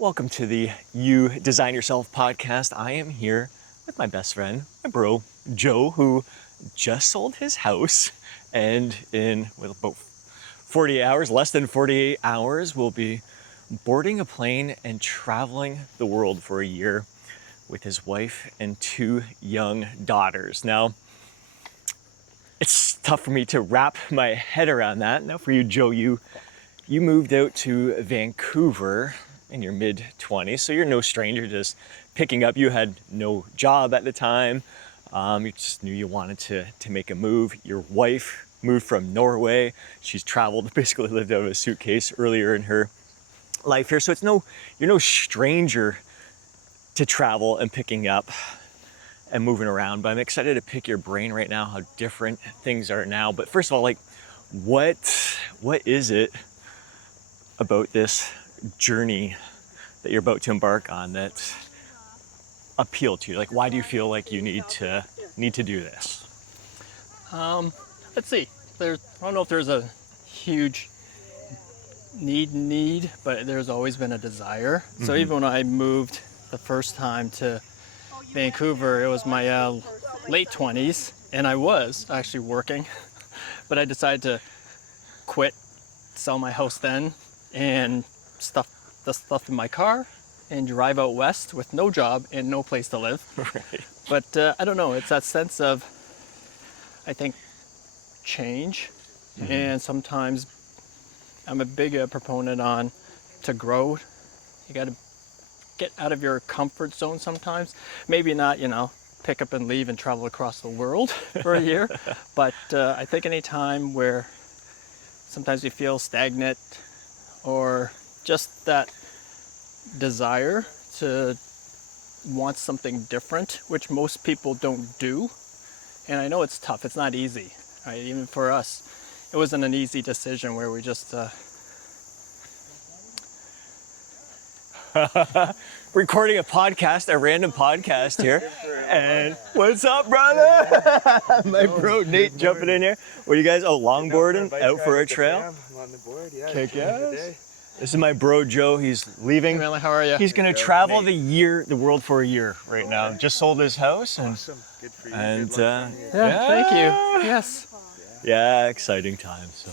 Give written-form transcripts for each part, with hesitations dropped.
Welcome to the You Design Yourself podcast. I am here with my best friend, my bro, Joe, who just sold his house. And in about 48 hours, less than 48 hours, we'll be boarding a plane and traveling the world for a year with his wife and two young daughters. Now, it's tough for me to wrap my head around that. Now for you, Joe, you moved out to Vancouver in your mid-20s, so you're no stranger just picking up. You had no job at the time. You just knew you wanted to make a move. Your wife moved from Norway. She's traveled, basically lived out of a suitcase earlier in her life here. So you're no stranger to travel and picking up and moving around. But I'm excited to pick your brain right now, how different things are now. But first of all, what is it about this journey that you're about to embark on that appealed to you? Why do you feel like you need to do this? Let's see. I don't know if there's a huge need, but there's always been a desire. So even when I moved the first time to Vancouver, it was my late 20s, and I was actually working, but I decided to quit, sell my house then, and stuff the stuff in my car and drive out west with no job and no place to live. Right. But I don't know, it's that sense of, I think, change. And sometimes I'm a big proponent on to grow. You got to get out of your comfort zone sometimes. Maybe not, pick up and leave and travel across the world for a year. But I think any time where sometimes we feel stagnant or just that desire to want something different, which most people don't do. And I know it's tough. It's not easy. Right? Even for us, it wasn't an easy decision where we just... Recording a random podcast here. And what's up, brother? My bro Nate jumping in here. What are you guys? Longboarding out for a trail? I'm on the board, yeah. Kick ass. This is my bro Joe. He's leaving. Hey, Manly, how are you? He's gonna travel the world for a year right now. Just sold his house and Awesome. Good for you. and Good luck. Yeah, thank you. Yes. yeah, exciting times. So.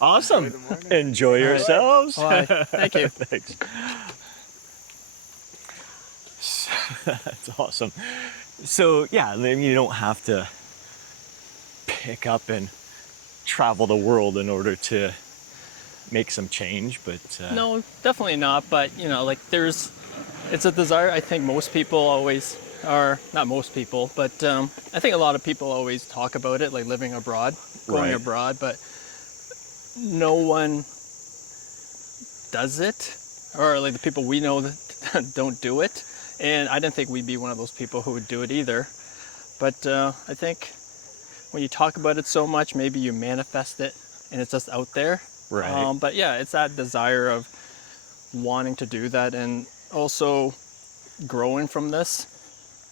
Awesome. Enjoy the morning. Enjoy yourselves. Well, thank you. Thanks. That's awesome. So yeah, you don't have to pick up and travel the world in order to make some change, but No, definitely not. But it's a desire. I think most people always are, not most people, but I think a lot of people always talk about it, like living abroad, going Right. abroad, but no one does it, or like the people we know that don't do it. And I didn't think we'd be one of those people who would do it either. But I think when you talk about it so much, maybe you manifest it and it's just out there. Right. But yeah, it's that desire of wanting to do that and also growing from this.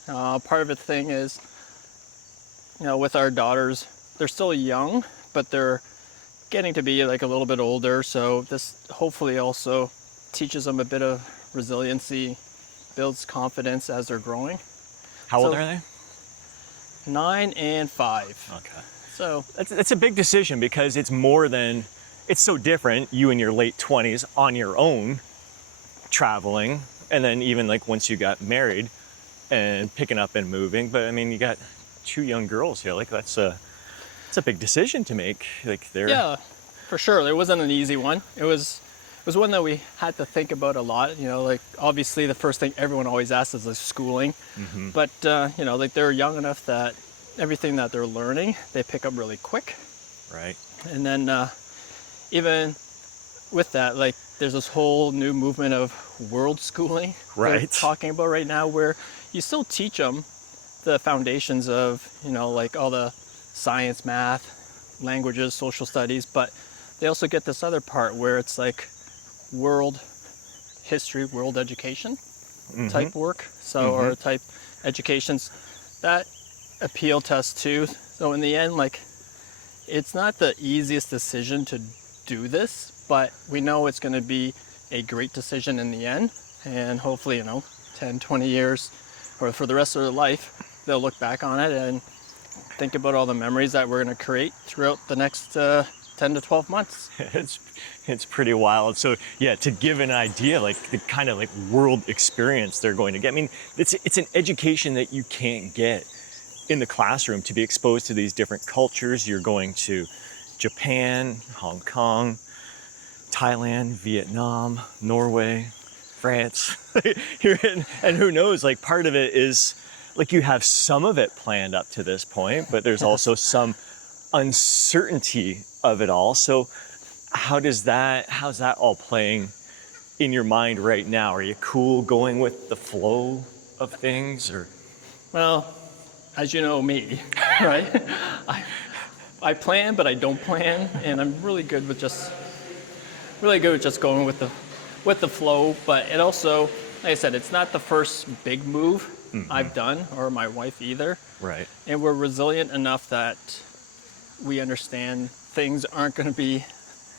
Part of the thing is, with our daughters, they're still young, but they're getting to be like a little bit older. So this hopefully also teaches them a bit of resiliency, builds confidence as they're growing. How old So- are they? 9 and 5. Okay. So That's a big decision because it's so different, you in your late 20s on your own, traveling, and then even once you got married and picking up and moving. But I mean, you got two young girls here. That's a big decision to make. yeah, for sure. It wasn't an easy one. It was one that we had to think about a lot. Obviously the first thing everyone always asks is schooling. But they're young enough that everything that they're learning, they pick up really quick. Right. And then even with that, there's this whole new movement of world schooling Right. we're talking about right now, where you still teach them the foundations of, all the science, math, languages, social studies, but they also get this other part where it's world history, world education type work. So, or type educations that appeal to us too. So in the end, it's not the easiest decision to do this, but we know it's going to be a great decision in the end. and hopefully, 10, 20 years, or for the rest of their life, they'll look back on it and think about all the memories that we're going to create throughout the next 10 to 12 months. It's pretty wild. So yeah, to give an idea, like the kind of like world experience they're going to get. I mean, it's an education that you can't get in the classroom, to be exposed to these different cultures. You're going to Japan, Hong Kong, Thailand, Vietnam, Norway, France. And who knows, like part of it is like you have some of it planned up to this point, but there's also some uncertainty of it all. So how's that all playing in your mind right now? Are you cool going with the flow of things, or? Well, as you know me, right? I plan, but I don't plan, and I'm really good with just going with the flow. But it also, like I said, it's not the first big move I've done, or my wife either. Right. And we're resilient enough that we understand things aren't going to be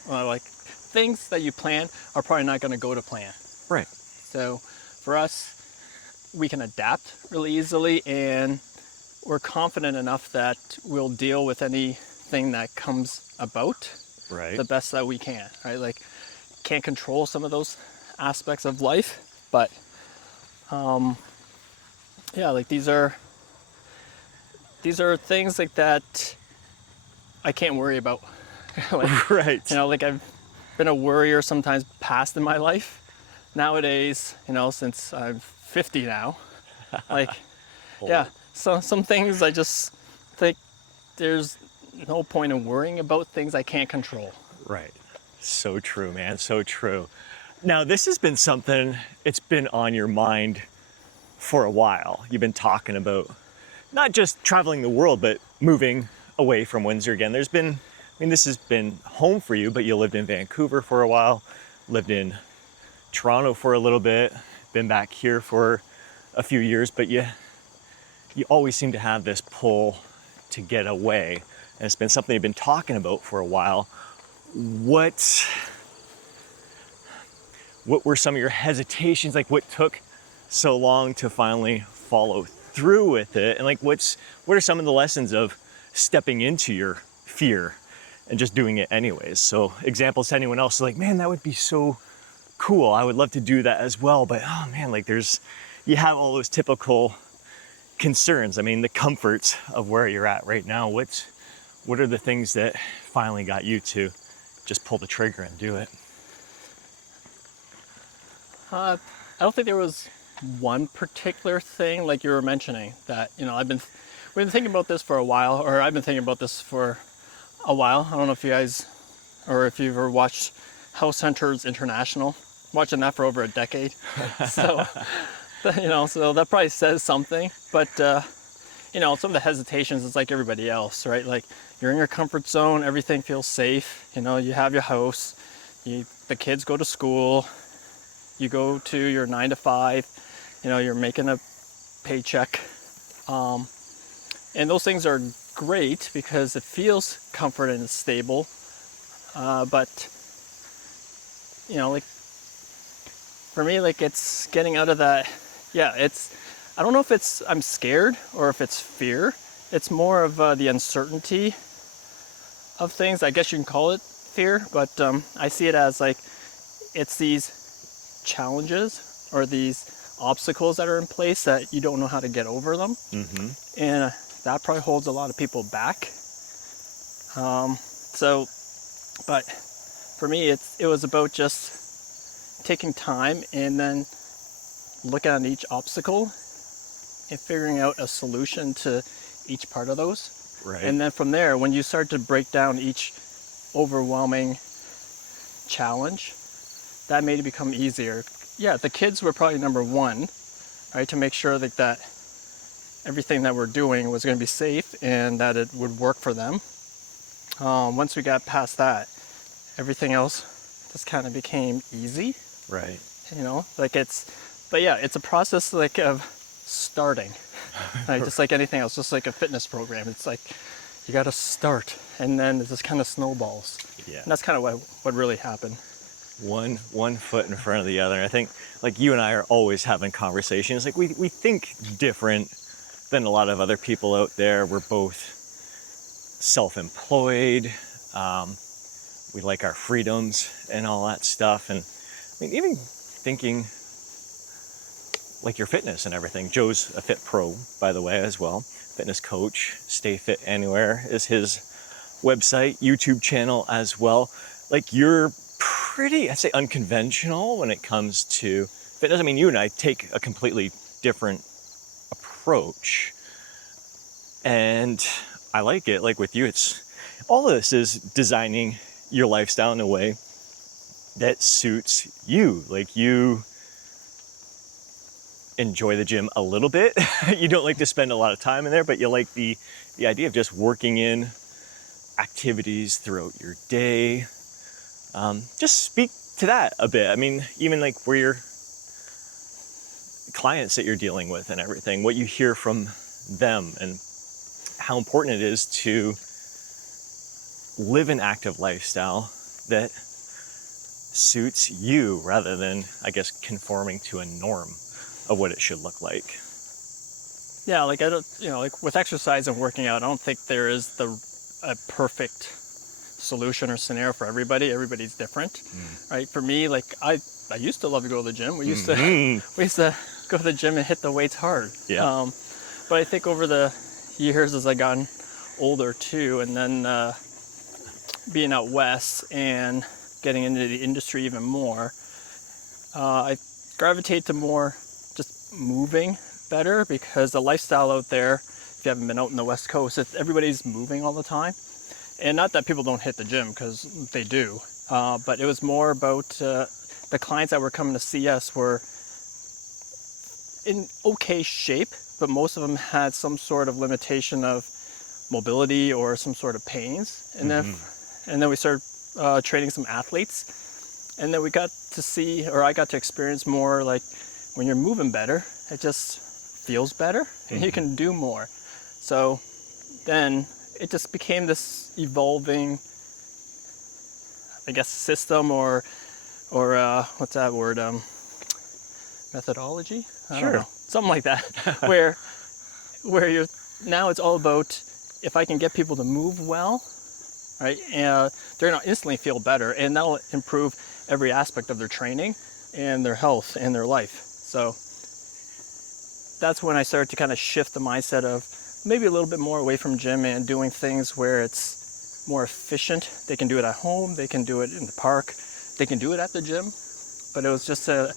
like things that you plan are probably not going to go to plan. Right. So for us, we can adapt really easily, and we're confident enough that we'll deal with anything that comes about Right. the best that we can, right? Like, can't control some of those aspects of life, but yeah, like these are things like that I can't worry about. Like, Right. like I've been a worrier sometimes past in my life. Nowadays, since I'm 50 now, like, yeah, so some things I just think there's no point in worrying about things I can't control. Right. So true, man. So true. Now, this has been something, it's been on your mind for a while. You've been talking about not just traveling the world, but moving away from Windsor again. This has been home for you, but you lived in Vancouver for a while, lived in Toronto for a little bit, been back here for a few years, but you always seem to have this pull to get away. And it's been something you've been talking about for a while. What were some of your hesitations? Like, what took so long to finally follow through with it? And like, what are some of the lessons of stepping into your fear and just doing it anyways? So examples to anyone else, like, man, that would be so cool. I would love to do that as well. But oh man, like you have all those typical concerns. I mean, the comforts of where you're at right now. What are the things that finally got you to just pull the trigger and do it? I don't think there was one particular thing like you were mentioning that, we've been thinking about this for a while, or I've been thinking about this for a while. I don't know if you guys, or if you've ever watched House Hunters International, watching that for over a decade. So, so that probably says something, but, some of the hesitations is like everybody else, right? Like, you're in your comfort zone, everything feels safe, you have your house, the kids go to school, you go to your 9 to 5, you're making a paycheck. And those things are great because it feels comfort and it's stable. But, like, for me, like, it's getting out of that. Yeah, I don't know if I'm scared or if it's fear. It's more of the uncertainty of things. I guess you can call it fear, but I see it as like, it's these challenges or these obstacles that are in place that you don't know how to get over them. Mm-hmm. And that probably holds a lot of people back. But for me, it was about just taking time and then looking at each obstacle and figuring out a solution to each part of those. Right. And then from there, when you start to break down each overwhelming challenge, that made it become easier. Yeah, the kids were probably number one, right? To make sure that everything that we're doing was going to be safe and that it would work for them. Once we got past that, everything else just kind of became easy. Right. But yeah, it's a process like of starting, right? Just like anything else, just like a fitness program. It's like you got to start, and then it just kind of snowballs. Yeah. And that's kind of what really happened. one foot in front of the other. And I think like you and I are always having conversations. Like we think different than a lot of other people out there. We're both self-employed. We like our freedoms and all that stuff. And I mean, even thinking like your fitness and everything. Joe's a Fit Pro, by the way, as well. Fitness coach. Stay Fit Anywhere is his website, YouTube channel as well. Like you're pretty, I'd say, unconventional when it comes to fitness. I mean, you and I take a completely different approach. And I like it. Like with you, it's all of this is designing your lifestyle in a way that suits you. Like you enjoy the gym a little bit. You don't like to spend a lot of time in there, but you like the idea of just working in activities throughout your day. Just speak to that a bit. I mean, even like where your clients that you're dealing with and everything, what you hear from them and how important it is to live an active lifestyle that suits you rather than, I guess, conforming to a norm of what it should look like. Yeah, like I don't, like with exercise and working out, I don't think there is a perfect solution or scenario for everybody. Everybody's different, right? For me, like I used to love to go to the gym. We used to go to the gym and hit the weights hard. Yeah. But I think over the years as I gotten older too, and then being out west and getting into the industry even more, I gravitate to more just moving better, because the lifestyle out there, if you haven't been out in the West Coast, everybody's moving all the time. And not that people don't hit the gym, because they do, but it was more about the clients that were coming to see us were in okay shape, but most of them had some sort of limitation of mobility or some sort of pains. And then we started training some athletes, and then we got to see, or I got to experience more, like when you're moving better, it just feels better and you can do more. So then it just became this evolving, I guess, system or what's that word? Methodology? I don't know. Something like that. where you're now it's all about, if I can get people to move well, right? And they're gonna instantly feel better, and that'll improve every aspect of their training and their health and their life. So that's when I started to kind of shift the mindset of maybe a little bit more away from gym and doing things where it's more efficient. They can do it at home, they can do it in the park, they can do it at the gym. But it was just a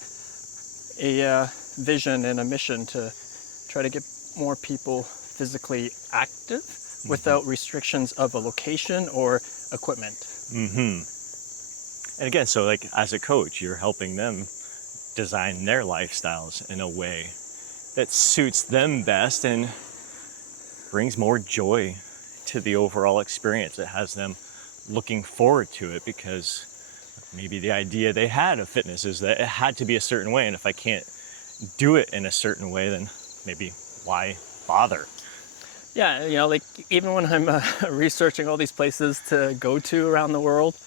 vision and a mission to try to get more people physically active without restrictions of a location or equipment. And again, so like as a coach, you're helping them design their lifestyles in a way that suits them best and brings more joy to the overall experience. It has them looking forward to it, because maybe the idea they had of fitness is that it had to be a certain way, and if I can't do it in a certain way, then maybe why bother? Yeah, like even when I'm researching all these places to go to around the world,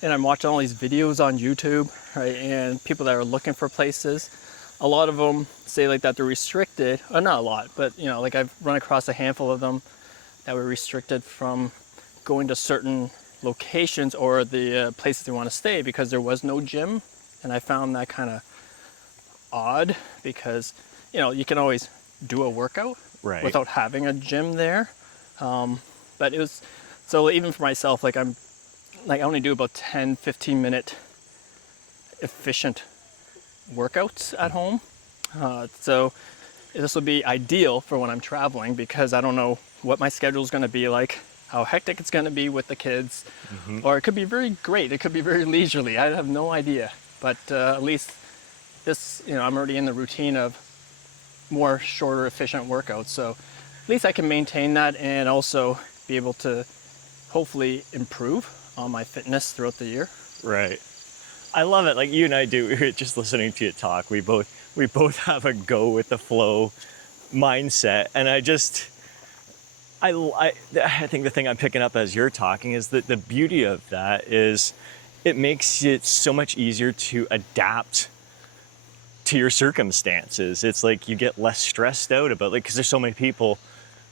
and I'm watching all these videos on YouTube, right, and people that are looking for places, a lot of them say like that they're restricted, or not a lot, but like I've run across a handful of them that were restricted from going to certain locations or the places they want to stay because there was no gym. And I found that kind of odd, because you can always do a workout without having a gym there. But it was, so even for myself, like I only do about 10-15 minute efficient workouts at home. So this will be ideal for when I'm traveling, because I don't know what my schedule is going to be like, how hectic it's going to be with the kids, or it could be very great, it could be very leisurely. I have no idea, but at least this, I'm already in the routine of more shorter, efficient workouts. So at least I can maintain that and also be able to hopefully improve on my fitness throughout the year. Right. I love it. Like you and I do, just listening to you talk, we both have a go with the flow mindset. And I think the thing I'm picking up as you're talking is that the beauty of that is it makes it so much easier to adapt to your circumstances. It's like you get less stressed out about, like, because there's so many people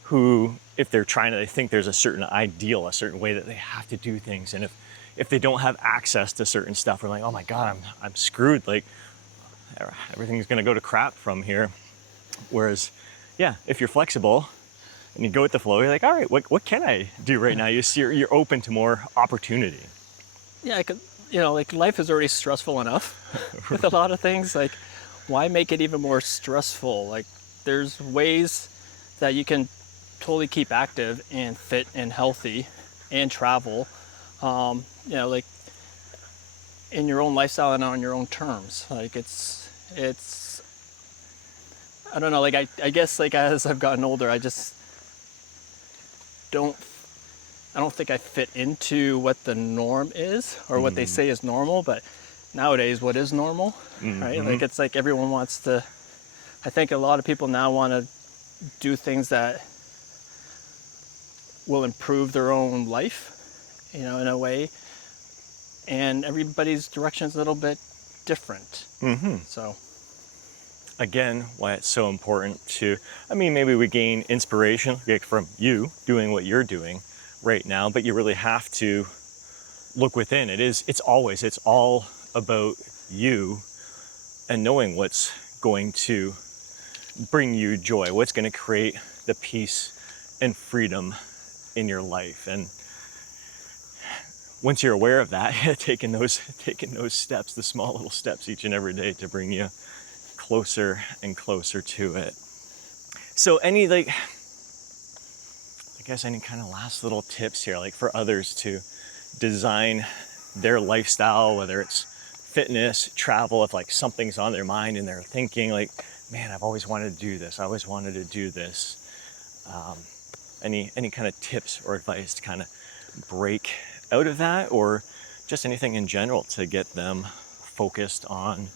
who, if they're trying to, they think there's a certain ideal, a certain way that they have to do things, and if they don't have access to certain stuff, we're like, oh my god, I'm screwed. Like everything's gonna go to crap from here. Whereas, yeah, if you're flexible and you go with the flow, you're like, all right, what can I do right now? You see, you're open to more opportunity. Yeah, I could, like life is already stressful enough with a lot of things. Like, why make it even more stressful? Like, there's ways that you can totally keep active and fit and healthy and travel, like in your own lifestyle and on your own terms. Like it's, I don't know, like I guess like as I've gotten older, I just don't think I fit into what the norm is or what they say is normal, but nowadays what is normal, right? Like it's like everyone wants to, I think a lot of people now want to do things that will improve their own life, in a way, and everybody's direction is a little bit different. So Again, why it's so important to, I mean, maybe we gain inspiration from you doing what you're doing right now, but you really have to look within. It's all about you and knowing what's going to bring you joy, what's going to create the peace and freedom in your life. And once you're aware of that, taking those steps, the small little steps each and every day to bring you closer and closer to it. So any kind of last little tips here, like for others to design their lifestyle, whether it's fitness, travel, if like something's on their mind and they're thinking like, man, I've always wanted to do this. I always wanted to do this. Any kind of tips or advice to kind of break out of that, or just anything in general to get them focused on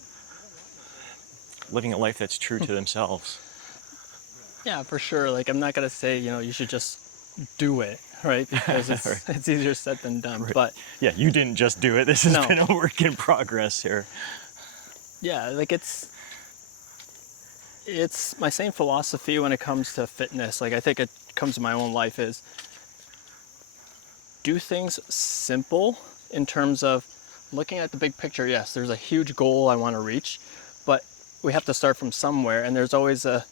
living a life that's true to themselves? yeah, for sure. Like, I'm not gonna say you should just do it, right? Because Right. it's easier said than done. Right. But Yeah, you didn't just do it. This has No. been a work in progress here. yeah, like it's my same philosophy when it comes to fitness. Like, I think it comes to my own life is do things simple in terms of looking at the big picture. Yes, there's a huge goal I want to reach, but we have to start from somewhere, and there's always a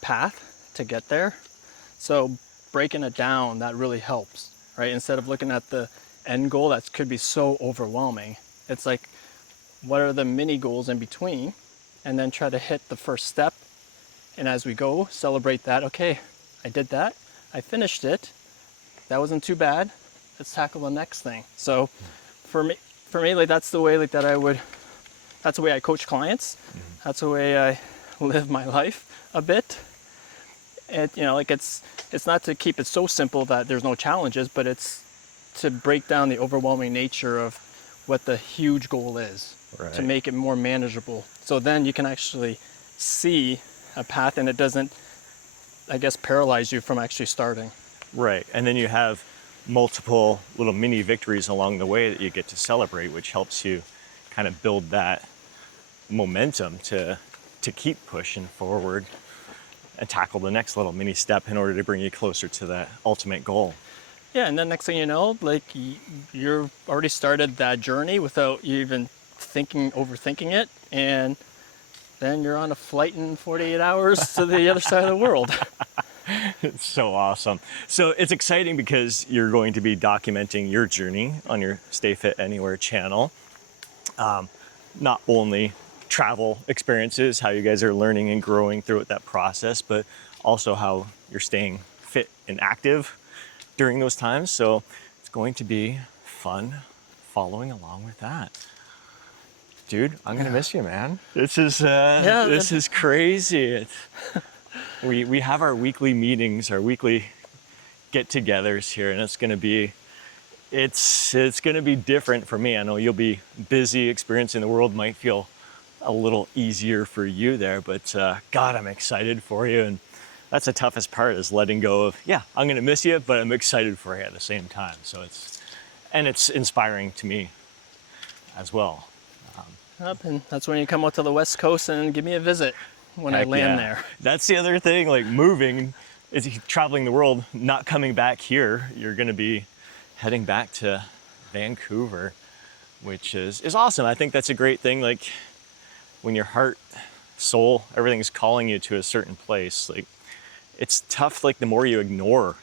path to get there. So breaking it down, that really helps, right? Instead of looking at the end goal that could be so overwhelming, it's like, what are the mini goals in between? And then try to hit the first step. And as we go, celebrate that. Okay, I did that. I finished it. That wasn't too bad. Let's tackle the next thing. So for me, like that's the way like that's the way I coach clients. That's the way I live my life a bit. And like it's not to keep it so simple that there's no challenges, but it's to break down the overwhelming nature of what the huge goal is, Right. to make it more manageable. So then you can actually see a path, and it doesn't, I guess, paralyze you from actually starting. Right. And then you have multiple little mini victories along the way that you get to celebrate, which helps you kind of build that momentum to keep pushing forward and tackle the next little mini step in order to bring you closer to that ultimate goal. Yeah, and then next thing you know, like you're already started that journey without you even overthinking it, and then you're on a flight in 48 hours to the other side of the world. It's so awesome. So it's exciting because you're going to be documenting your journey on your Stay Fit Anywhere channel. Not only travel experiences, how you guys are learning and growing throughout that process, but also how you're staying fit and active during those times. So it's going to be fun following along with that. Dude, I'm gonna miss you, man. This is crazy. We have our weekly meetings, our weekly get-togethers here, and it's gonna be different for me. I know you'll be busy, experiencing the world might feel a little easier for you there, but God, I'm excited for you, and that's the toughest part, is letting go of, yeah, I'm gonna miss you, but I'm excited for you at the same time. So it's inspiring to me as well. Yep, and that's when you come out to the West Coast and give me a visit when I Heck land yeah. there. That's the other thing, like moving, is traveling the world, not coming back here. You're gonna be heading back to Vancouver, which is awesome. I think that's a great thing. Like when your heart, soul, everything's calling you to a certain place, like it's tough, like the more you ignore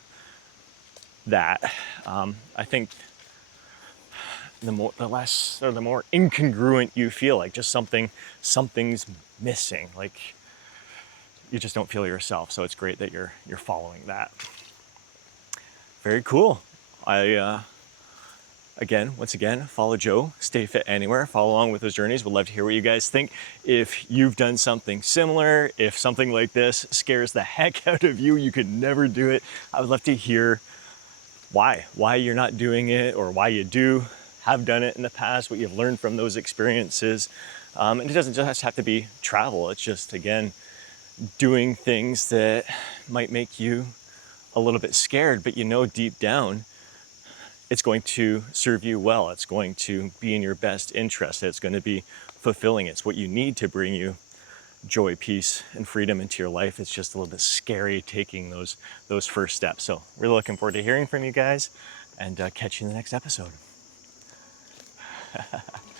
that, I think the less or the more incongruent you feel, like just something's missing, like you just don't feel yourself. So it's great that you're following that. Very cool. I once again, follow Joe, Stay Fit Anywhere, follow along with his journeys. Would love to hear what you guys think. If you've done something similar, if something like this scares the heck out of you, you could never do it, I would love to hear why you're not doing it, or why you have done it in the past, what you've learned from those experiences. And it doesn't just have to be travel. It's just, again, doing things that might make you a little bit scared, but you know deep down it's going to serve you well. It's going to be in your best interest. It's going to be fulfilling. It's what you need to bring you joy, peace, and freedom into your life. It's just a little bit scary taking those first steps. So really looking forward to hearing from you guys, and catch you in the next episode.